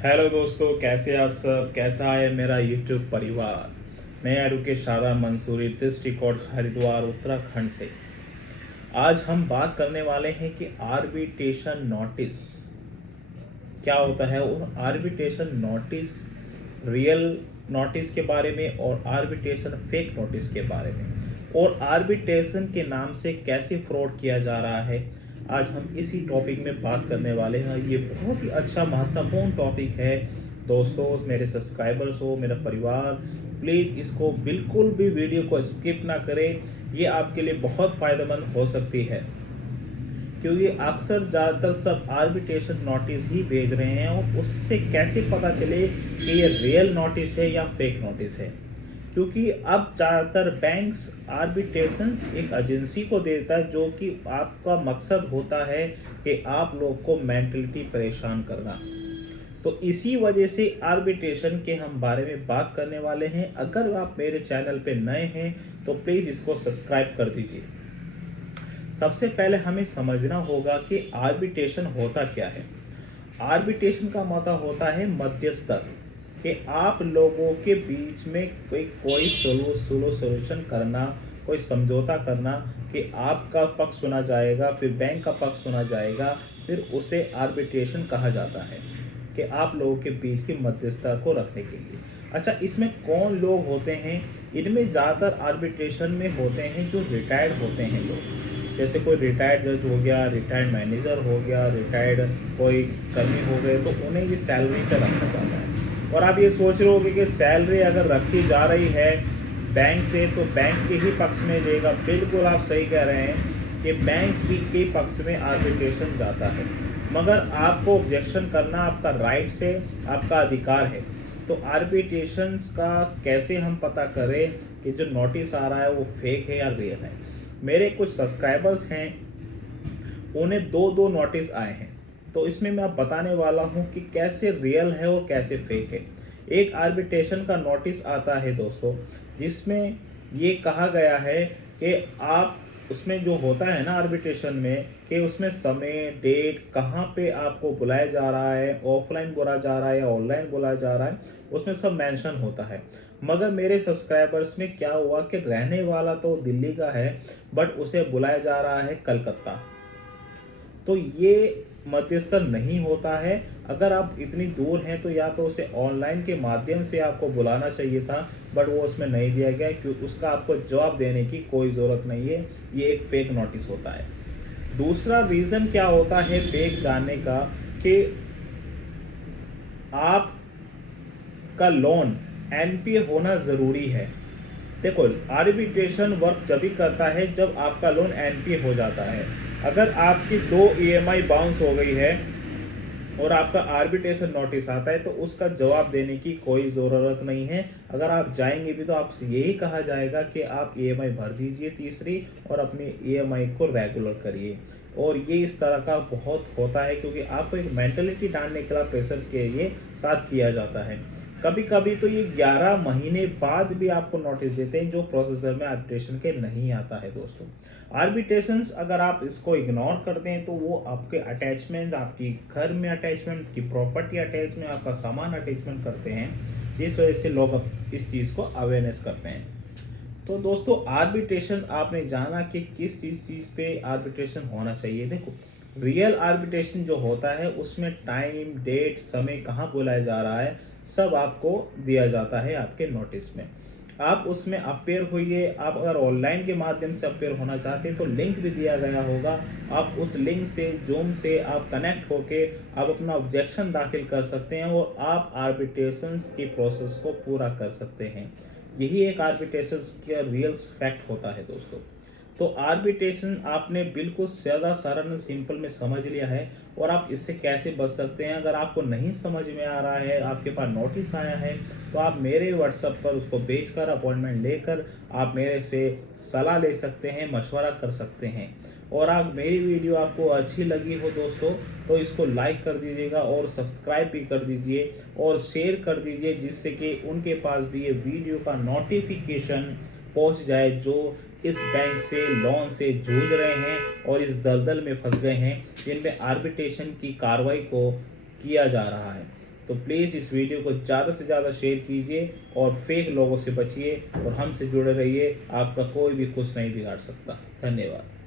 Hello दोस्तों, कैसे आप सब? कैसा है मेरा यूट्यूब परिवार? मैं advocate Shada Mansoori, district court Haridwar Uttarakhand से। आज हम बात करने वाले हैं कि आर्बिट्रेशन नोटिस क्या होता है और आर्बिट्रेशन नोटिस रियल नोटिस के बारे में और आर्बिट्रेशन फेक नोटिस के बारे में और आर्बिट्रेशन के नाम से कैसे फ्रॉड किया जा रहा है। आज हम इसी टॉपिक में बात करने वाले हैं। ये बहुत ही अच्छा महत्वपूर्ण टॉपिक है दोस्तों। मेरे सब्सक्राइबर्स हो, मेरा परिवार, प्लीज़ इसको बिल्कुल भी वीडियो को स्किप ना करें। ये आपके लिए बहुत फ़ायदेमंद हो सकती है, क्योंकि अक्सर ज़्यादातर सब आर्बिट्रेशन नोटिस ही भेज रहे हैं और उससे कैसे पता चले कि ये रियल नोटिस है या फेक नोटिस है। क्योंकि अब ज़्यादातर बैंक्स आर्बिट्रेशंस एक एजेंसी को देता है, जो कि आपका मकसद होता है कि आप लोग को मेंटलिटी परेशान करना। तो इसी वजह से आर्बिट्रेशन के हम बारे में बात करने वाले हैं। अगर आप मेरे चैनल पे नए हैं तो प्लीज़ इसको सब्सक्राइब कर दीजिए। सबसे पहले हमें समझना होगा कि आर्बिट्रेशन होता क्या है। आर्बिट्रेशन का मतलब होता है मध्यस्थ, कि आप लोगों के बीच में कोई सोल्यूशन करना, कोई समझौता करना, कि आपका पक्ष सुना जाएगा, फिर बैंक का पक्ष सुना जाएगा, फिर उसे आर्बिट्रेशन कहा जाता है, कि आप लोगों के बीच की मध्यस्थता को रखने के लिए। अच्छा, इसमें कौन लोग होते हैं? इनमें ज़्यादातर आर्बिट्रेशन में होते हैं जो रिटायर्ड होते हैं लोग। जैसे कोई रिटायर्ड जज हो गया, रिटायर्ड मैनेजर हो गया, रिटायर्ड कोई कर्मी हो गए, तो उन्हें ये सैलरी पर रखा जाता है। और आप ये सोच रहे होगे कि सैलरी अगर रखी जा रही है बैंक से तो बैंक के ही पक्ष में देगा। बिल्कुल आप सही कह रहे हैं कि बैंक ही के पक्ष में आर्बिट्रेशन जाता है, मगर आपको ऑब्जेक्शन करना आपका राइट से, आपका अधिकार है। तो आर्बिट्रेशंस का कैसे हम पता करें कि जो नोटिस आ रहा है वो फेक है या रियल है? मेरे कुछ सब्सक्राइबर्स हैं, उन्हें दो दो नोटिस आए हैं, तो इसमें मैं आप बताने वाला हूं कि कैसे रियल है और कैसे फेक है। एक आर्बिट्रेशन का नोटिस आता है दोस्तों, जिसमें ये कहा गया है कि आप उसमें जो होता है ना आर्बिट्रेशन में, कि उसमें समय, डेट, कहाँ पे आपको बुलाया जा रहा है, ऑफलाइन बुलाया जा रहा है या ऑनलाइन बुलाया जा रहा है, उसमें सब मेंशन होता है। मगर मेरे सब्सक्राइबर्स में क्या हुआ कि रहने वाला तो दिल्ली का है, बट उसे बुलाया जा रहा है कलकत्ता। तो ये मध्यस्थ नहीं होता है। अगर आप इतनी दूर हैं तो या तो उसे ऑनलाइन के माध्यम से आपको बुलाना चाहिए था, बट वो उसमें नहीं दिया गया, क्योंकि उसका आपको जवाब देने की कोई ज़रूरत नहीं है। ये एक फेक नोटिस होता है। दूसरा रीज़न क्या होता है फेक जानने का, कि आपका लोन एनपीए होना ज़रूरी है। देखो, आर्बिट्रेशन वर्क जब भी करता है जब आपका लोन एनपीए हो जाता है। अगर आपकी 2 ईएमआई बाउंस हो गई है और आपका आर्बिट्रेशन नोटिस आता है, तो उसका जवाब देने की कोई ज़रूरत नहीं है। अगर आप जाएंगे भी तो आपसे यही कहा जाएगा कि आप ईएमआई भर दीजिए तीसरी, और अपनी ईएमआई को रेगुलर करिए। और ये इस तरह का बहुत होता है, क्योंकि आपको एक मेंटलिटी डालने के लिए प्रेशर्स के ये साथ किया जाता है। कभी कभी तो ये 11 महीने बाद भी आपको नोटिस देते हैं, जो प्रोसेसर में आर्बिट्रेशन के नहीं आता है दोस्तों। आर्बिट्रेशंस अगर आप इसको इग्नोर करते हैं तो वो आपके अटैचमेंट, आपकी घर में अटैचमेंट, की प्रॉपर्टी अटैचमेंट, आपका सामान अटैचमेंट करते हैं। इस वजह से लोग अब इस चीज़ को अवेयरनेस करते हैं। तो दोस्तों, आर्बिट्रेशन आपने जाना कि किस चीज़ पे आर्बिट्रेशन होना चाहिए। देखो, रियल आर्बिट्रेशन जो होता है उसमें टाइम, डेट, समय, कहाँ बुलाया जा रहा है, सब आपको दिया जाता है आपके नोटिस में। आप उसमें अपेयर होइए। आप अगर ऑनलाइन के माध्यम से अपेयर होना चाहते हैं तो लिंक भी दिया गया होगा। आप उस लिंक से, जूम से आप कनेक्ट होके आप अपना ऑब्जेक्शन दाखिल कर सकते हैं और आप आर्बिट्रेशंस की प्रोसेस को पूरा कर सकते हैं। यही एक आर्बिट्रेशन का रियल फैक्ट होता है दोस्तों। तो आर्बिट्रेशन आपने बिल्कुल ज़्यादा सरल सिंपल में समझ लिया है, और आप इससे कैसे बच सकते हैं। अगर आपको नहीं समझ में आ रहा है, आपके पास नोटिस आया है, तो आप मेरे व्हाट्सएप पर उसको भेजकर अपॉइंटमेंट लेकर आप मेरे से सलाह ले सकते हैं, मशवरा कर सकते हैं। और आप मेरी वीडियो आपको अच्छी लगी हो दोस्तों, तो इसको लाइक कर दीजिएगा और सब्सक्राइब भी कर दीजिए और शेयर कर दीजिए, जिससे कि उनके पास भी ये वीडियो का नोटिफिकेशन पहुंच जाए, जो इस बैंक से लोन से जूझ रहे हैं और इस दलदल में फंस गए हैं जिनमें आर्बिट्रेशन की कार्रवाई को किया जा रहा है। तो प्लीज़ इस वीडियो को ज़्यादा से ज़्यादा शेयर कीजिए और फेक लोगों से बचिए और हमसे जुड़े रहिए। आपका कोई भी कुछ नहीं बिगाड़ सकता। धन्यवाद।